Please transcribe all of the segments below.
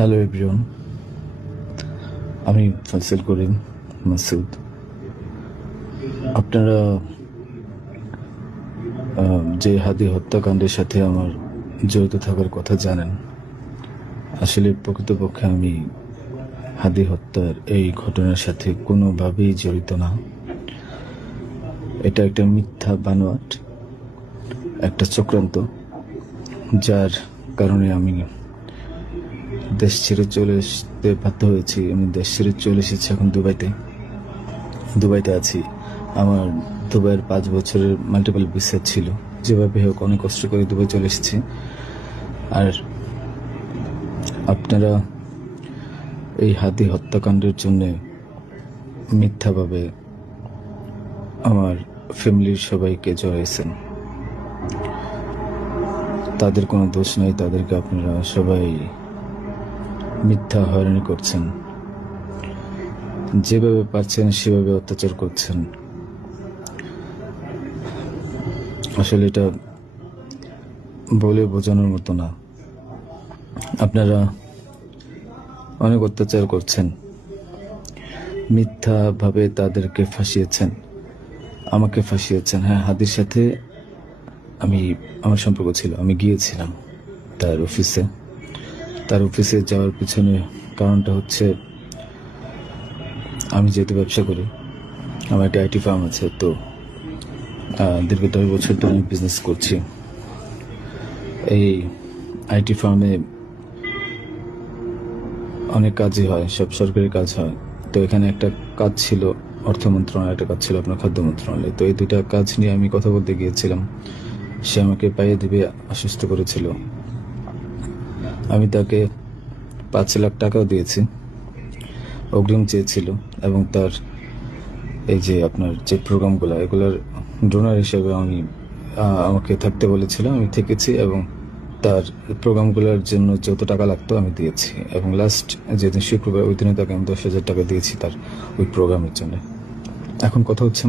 Hello everyone, আমি ফয়সাল করিম মাসুদ। আপনারা যে হাদি হত্যাকাণ্ডের সাথে আমার জড়িত থাকার কথা জানেন। আসলে প্রকৃতপক্ষে আমি হাদি হত্যার এই ঘটনার সাথে কোনোভাবেই জড়িত না। এটা একটা মিথ্যা বানোয়াট, একটা চক্রান্ত, যার কারণে আমি দেশ ছেড়ে চলে আসতে বাধ্য হয়েছি। আমি দেশ ছেড়ে চলে এসেছি এখন দুবাইতে আছি। আমার দুবাইয়ের 5 বছরের মাল্টিপল ভিসা ছিল, যেভাবে হোক অনেক কষ্ট করে দুবাই চলে এসেছি। আর আপনারা এই হাদি হত্যাকাণ্ডের জন্য মিথ্যাভাবে আমার ফ্যামিলির সবাইকে জড়াইছেন। তাদের কোনো দোষ নেই, তাদেরকে আপনারা সবাই মিথ্যা হয়রানি করছেন, যেভাবে পারছেন সেভাবে অত্যাচার করছেন। আসলে এটা বলে বোঝানোর মতো না। আপনারা অনেক অত্যাচার করছেন, মিথ্যাভাবে তাদেরকে ফাঁসিয়েছেন, আমাকে ফাঁসিয়েছেন। হ্যাঁ, হাদির সাথে আমার সম্পর্ক ছিল। আমি গিয়েছিলাম তার অফিসে যাওয়ার পিছনে কারণটা হচ্ছে, আমি যেহেতু ব্যবসা করি, আমার একটা আইটি ফার্ম আছে, তো দীর্ঘ 10 বছর ধরে আমি বিজনেস করছি। এই আইটি ফার্মে অনেক কাজই হয়, সব সরকারি কাজ হয়। তো এখানে একটা কাজ ছিল অর্থ মন্ত্রণালয়, একটা কাজ ছিল আপনার খাদ্য মন্ত্রণালয়। তো এই দুইটা কাজ নিয়ে আমি কথা বলতে গিয়েছিলাম। সে আমাকে পাইয়ে দিবে আশ্বস্ত করেছিল। আমি তাকে 5 লাখ টাকাও দিয়েছি, অগ্রিম চেয়েছিল, এবং তার এই যে আপনার যে প্রোগ্রামগুলো, এগুলোর ডোনার হিসেবে আমাকে থাকতে বলেছিল। আমি থেকেছি এবং তার প্রোগ্রামগুলোর জন্য যত টাকা লাগতো আমি দিয়েছি। এবং লাস্ট যেদিন শুক্রবার, ওই দিনে তাকে আমি 10,000 টাকা দিয়েছি তার ওই প্রোগ্রামের জন্য। এখন কথা হচ্ছে,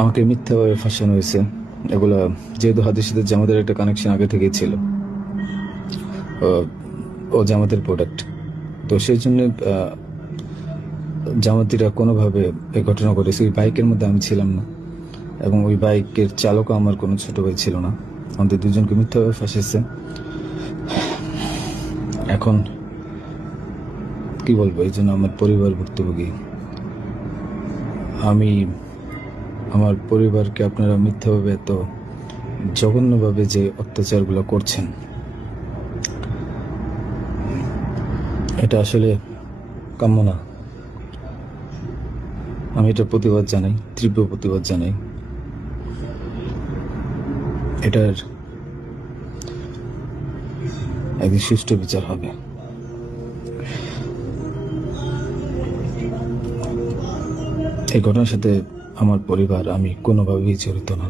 আমাকে মিথ্যাভাবে ফাঁসানো হয়েছে। এগুলা যেহেতু হাদির সাথে জামাতের একটা কানেকশন আগে থেকেই ছিল, ও জামাতের প্রোডাক্ট, তো সেই জন্য জামাতিরা কোনোভাবে এই ঘটনা ঘটেছে। ওই বাইকের মধ্যে আমি ছিলাম না, এবং ওই বাইকের চালকও আমার কোনো ছোট ভাই ছিল না। আমাদের দুজনকে মিথ্যাভাবে ফাঁসিয়েছে। এখন কি বলবো, এই জন্য আমার পরিবার ভুক্তভোগী। আমার পরিবারকে আপনারা মিথ্যাভাবে এত জঘন্যভাবে যে অত্যাচারগুলো করছেন, এটা আসলে কাম্য না। আমি এটা প্রতিবাদ জানাই, তীব্র প্রতিবাদ জানাই। এটার একদিন সুষ্ঠু বিচার হবে। এই ঘটনার সাথে আমার পরিবার, আমি কোনোভাবেই জড়িত না।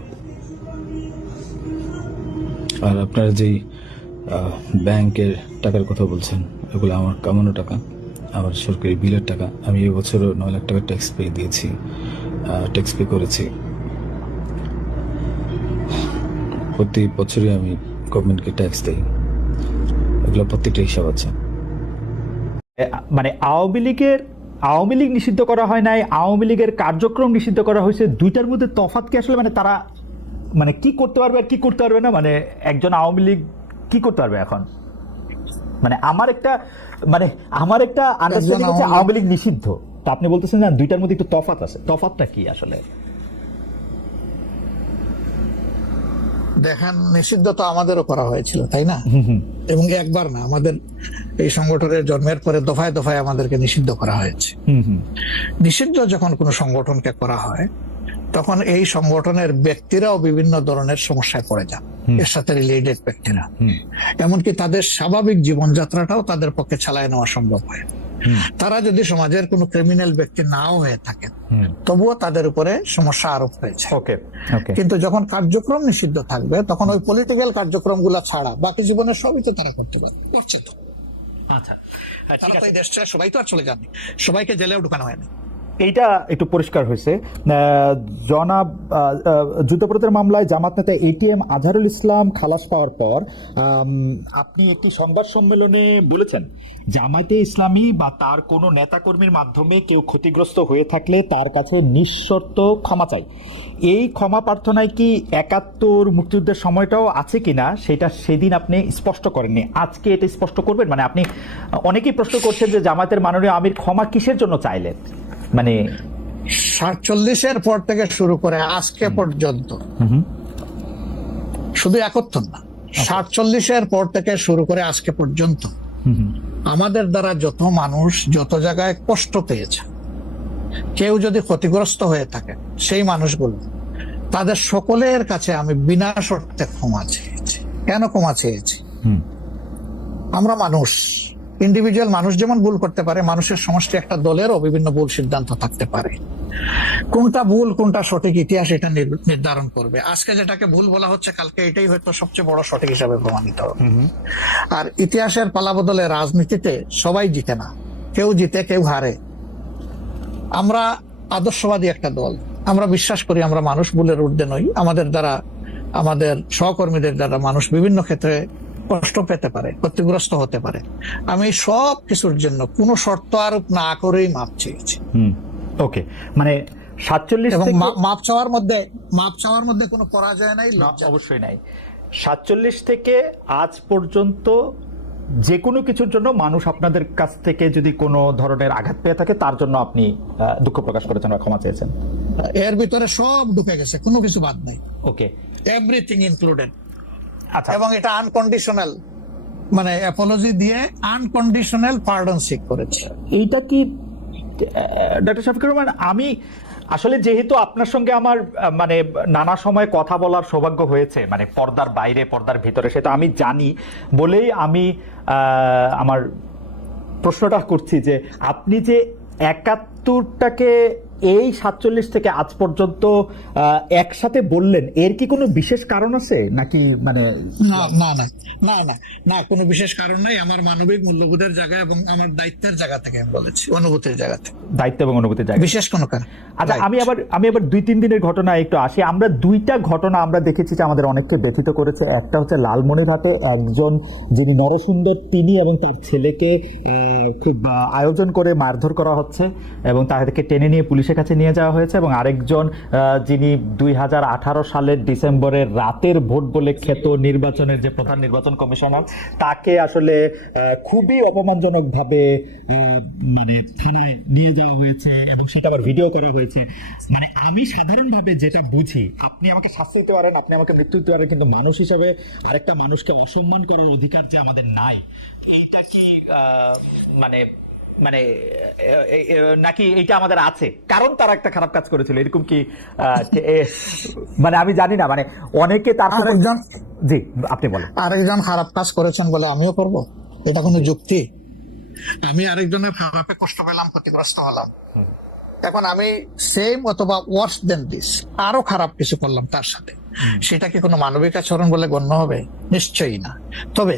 আর আপনারা যেই ব্যাংকের টাকার কথা বলছেন, এগুলো আমার কামানো টাকা, আমার সরকারি বিলের টাকা। আমি এবছরও 9 লাখ টাকা ট্যাক্স পে করেছি। প্রতি বছরই আমি গভর্নমেন্টকে ট্যাক্স দিই। এগুলো প্রত্যেকটা হিসাব আছে। মানে আওয়ামী লীগ নিষিদ্ধ করা হয় নাই, আওয়ামী লীগের কার্যক্রম নিষিদ্ধ করা হয়েছে। দুইটার মধ্যে তফাৎ কি আসলে? মানে তারা কি করতে পারবে আর কি করতে পারবে না, মানে একজন আওয়ামী লীগ কি করতে পারবে এখন? মানে আমার একটা আন্ডারস্ট্যান্ডিং আছে আওয়ামী লীগ নিষিদ্ধ, তো আপনি বলতেছেন যে দুইটার মধ্যে একটু তফাৎ আছে। তফাৎটা কি আসলে? দেখেন, নিষিদ্ধ তো আমাদেরও করা হয়েছিল, তাই না? এবং একবার না, আমাদের এই সংগঠনের জন্মের পরে দফায় দফায় আমাদেরকে নিষিদ্ধ করা হয়েছে। নিষিদ্ধ যখন কোনো সংগঠনকে করা হয়, তখন এই সংগঠনের ব্যক্তিরাও বিভিন্ন ধরনের সমস্যায় পড়ে যান, এর সাথে রিলেটেড ব্যক্তিরা। এমনকি তাদের স্বাভাবিক জীবনযাত্রাটাও তাদের পক্ষে চালায় নেওয়া সম্ভব হয়। তারা যদি সমাজের কোনো ক্রিমিনাল ব্যক্তি নাও হয়ে থাকে, তবুও তাদের উপরে সমস্যা আরোপ হয়েছে। কিন্তু যখন কার্যক্রম নিষিদ্ধ থাকবে, তখন ওই পলিটিক্যাল কার্যক্রম গুলা ছাড়া বাকি জীবনের সবই তো তারা করতে পারবে, করছে তো। সবাই তো আর চলে যাননি, সবাইকে জেলেও ঢুকানো হয়নি। এইটা একটু পরিষ্কার হয়েছে। জনাব যুদ্ধাপরাধের মামলায় জামাত নেতা এটিএম আজহারুল ইসলাম খালাস পাওয়ার পর আপনি একটি সংবাদ সম্মেলনে বলেছেন, জামায়াতে ইসলামী বা তার কোনো নেতাকর্মীর মাধ্যমে কেউ ক্ষতিগ্রস্ত হয়ে থাকলে তার কাছে নিঃশর্ত ক্ষমা চাই। এই ক্ষমা প্রার্থনায় কি ৭১ মুক্তিযুদ্ধের সময়টাও আছে কিনা সেটা সেদিন আপনি স্পষ্ট করেননি, আজকে এটা স্পষ্ট করবেন? মানে আপনি, অনেকেই প্রশ্ন করছেন যে জামায়াতের মাননীয় আমির ক্ষমা কিসের জন্য চাইলেন, মানে ৪৭-এর পর থেকে শুরু করে আজকে পর্যন্ত, শুধু ৭১ না, ৪৭-এর পর থেকে শুরু করে আজকে পর্যন্ত আমাদের দ্বারা যত মানুষ যত জায়গায় কষ্ট পেয়েছে, কেউ যদি ক্ষতিগ্রস্ত হয়ে থাকে, সেই মানুষগুলো তাদের সকলের কাছে আমি বিনা শর্তে ক্ষমা চেয়েছি। কেন ক্ষমা চেয়েছি? আমরা মানুষ, ইন্ডিভিজুয়াল মানুষ যেমন ভুল করতে পারে, মানুষের সমষ্টি একটা দলেরও বিভিন্ন ভুল সিদ্ধান্ত থাকতে পারে। কোনটা ভুল কোনটা সঠিক ইতিহাস এটা নির্ধারণ করবে। আজকে যেটাকে ভুল বলা হচ্ছে, কালকে এটাই হয়তো সবচেয়ে বড় সঠিক হিসাবে প্রমাণিত হবে। আর ইতিহাসের পালাবদলে রাজনীতিতে সবাই জিতে না, কেউ জিতে কেউ হারে। আমরা আদর্শবাদী একটা দল, আমরা বিশ্বাস করি আমরা মানুষ, ভুলের ঊর্ধ্বে নই। আমাদের দ্বারা, আমাদের সহকর্মীদের দ্বারা মানুষ বিভিন্ন ক্ষেত্রে কষ্ট পেতে পারে, ক্ষতিগ্রস্ত হতে পারে। আমি সব কিছুর জন্য কোনো শর্ত আরোপ না করেই মাপ চেয়েছি। ওকে, মানে ৪৭ এবং মাপ চাওয়ার মধ্যে কোনো পরাজয় নাই, অবশ্যই নাই। ৪৭ থেকে আজ পর্যন্ত যে কোনো কিছুর জন্য মানুষ আপনাদের কাছ থেকে যদি কোনো ধরনের আঘাত পেয়ে থাকে, তার জন্য আপনি দুঃখ প্রকাশ করেছেন বা ক্ষমা চেয়েছেন। এর ভিতরে সব ঢুকে গেছে, কোনো কিছু বাদ নেই। ওকে, এভরিথিং ইনক্লুডেড। আচ্ছা, এবং এটা আনকন্ডিশনাল, মানে অ্যাপোলজি দিয়ে আনকন্ডিশনাল পার্ডন সিক করেছে। এইটা কি ডক্টর শফিকুর রহমান, আমি আসলে যেহেতু আপনার সঙ্গে আমার মানে নানা সময় কথা বলার সৌভাগ্য হয়েছে, মানে পর্দার বাইরে পর্দার ভিতরে, সেটা আমি জানি বলেই আমি আমার প্রশ্নটা করছি যে আপনি যে ৭১টাকে এই ৪৭ থেকে আজ পর্যন্ত একসাথে বললেন, এর কি কোনো বিশেষ কারণ আছে নাকি? মানে না না না না না না, কোনো বিশেষ কারণ নাই। আমার মানবিক মূল্যবোধের জায়গা এবং আমার দায়িত্বের জায়গা থেকে আমি বলেছি, অনুভূতির জায়গা থেকে, দায়িত্ব এবং অনুভূতির জায়গা, বিশেষ কোনো কারণ। আচ্ছা, আমি আবার ২-৩ দিনের ঘটনা একটু আসি। আমরা দুইটা ঘটনা আমরা দেখেছি যে আমাদের অনেককে ব্যথিত করেছে। একটা হচ্ছে লালমনিরহাটে একজন যিনি নরসুন্দর, তিনি এবং তার ছেলেকে খুব আয়োজন করে মারধর করা হচ্ছে এবং তাদেরকে টেনে নিয়ে পুলিশের কাছে নিয়ে যাওয়া হয়েছে। এবং আরেকজন যিনি ২০১৮ সালের ডিসেম্বরের রাতের ভোট বলে খ্যাত নির্বাচনের যে প্রধান নির্বাচন কমিশনার, তাকে আসলে খুবই অপমানজনকভাবে মানে থানায় নিয়ে যাওয়া হয়েছে এবং সেটা আবার ভিডিও করা হয়েছে। মানে আমি সাধারণভাবে যেটা বুঝি, আপনি আমাকে শাস্তি দিতে পারেন, আপনি আমাকে মৃত্যু দিতে পারেন, কিন্তু মানুষ হিসেবে আরেকটা মানুষকে অসম্মান করার অধিকার যে আমাদের নাই, এইটা কি মানে মানে নাকি এইটা আমাদের আছে কারণ তারা একটা খারাপ কাজ করেছিল, এরকম কি? মানে আমি জানি না, মানে অনেকে তার আরেকজন, জি আপনি বলেন, আরেকজন খারাপ কাজ করেছেন বলে আমিও করব, এটা কোনো যুক্তি? আমি আরেকজনের খারাপে কষ্ট পেলাম, ক্ষতিগ্রস্ত হলাম, এখন আমি সেম অথবা ওয়ার্স দেন দিস আরো খারাপ কিছু করলাম তার সাথে, সেটা কি কোনো মানবিক আচরণ বলে গণ্য হবে? নিশ্চয়ই না। তবে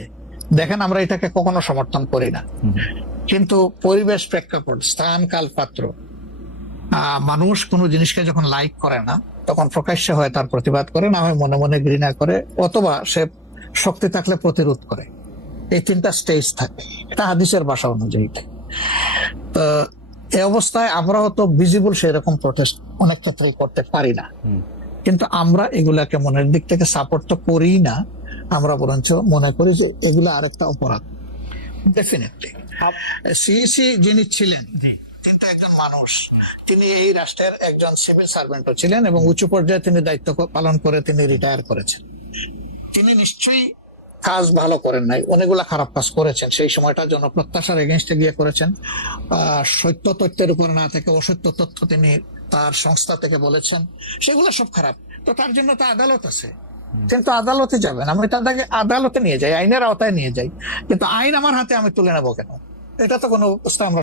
দেখেন, আমরা এটাকে কখনো সমর্থন করি না, কিন্তু পরিবেশ, প্রেক্ষাপট, স্থান, কাল, পাত্র, মানুষ কোনো জিনিসকে যখন লাইক করে না, তখন প্রকাশ্যে হয় তার প্রতিবাদ করে, না হয় মনে মনে ঘৃণা করে, অথবা সে শক্তি থাকলে প্রতিরোধ করে। এই 3টা স্টেজ থাকে, এটা হাদিসের ভাষা অনুযায়ী। এই অবস্থায় আমরা হয়তো ভিজিবল সেরকম প্রটেস্ট অনেক ক্ষেত্রেই করতে পারি না, কিন্তু আমরা এগুলাকে মনের দিক থেকে সাপোর্ট তো করি না, আমরা বরঞ্চ মনে করি যে এগুলো আরেকটা অপরাধ। ডেফিনেটলি সিইসি যিনি ছিলেন, তিনি তো একজন মানুষ, তিনি এই রাষ্ট্রের একজন সিভিল সার্ভেন্টও ছিলেন এবং উঁচু পর্যায়ে তিনি দায়িত্ব পালন করে তিনি রিটায়ার করেছেন। তিনি নিশ্চয়ই কাজ ভালো করেন নাই, অনেকগুলা খারাপ কাজ করেছেন। সেই সময়টা জনপ্রত্যাশার এগেনস্টে গিয়ে করেছেন, সত্য তথ্যের উপর না থেকে অসত্য তথ্য তিনি তার সংস্থা থেকে বলেছেন, সেগুলো সব খারাপ। তো তার জন্য তো আদালত আছে, কিন্তু আদালতে যাবেন, আমি তাদেরকে আদালতে নিয়ে যাই, আইনের আওতায় নিয়ে যাই, কিন্তু আইন আমার হাতে আমি তুলে নেবো কেন? এটা তো কোনো অবস্থায় আমরা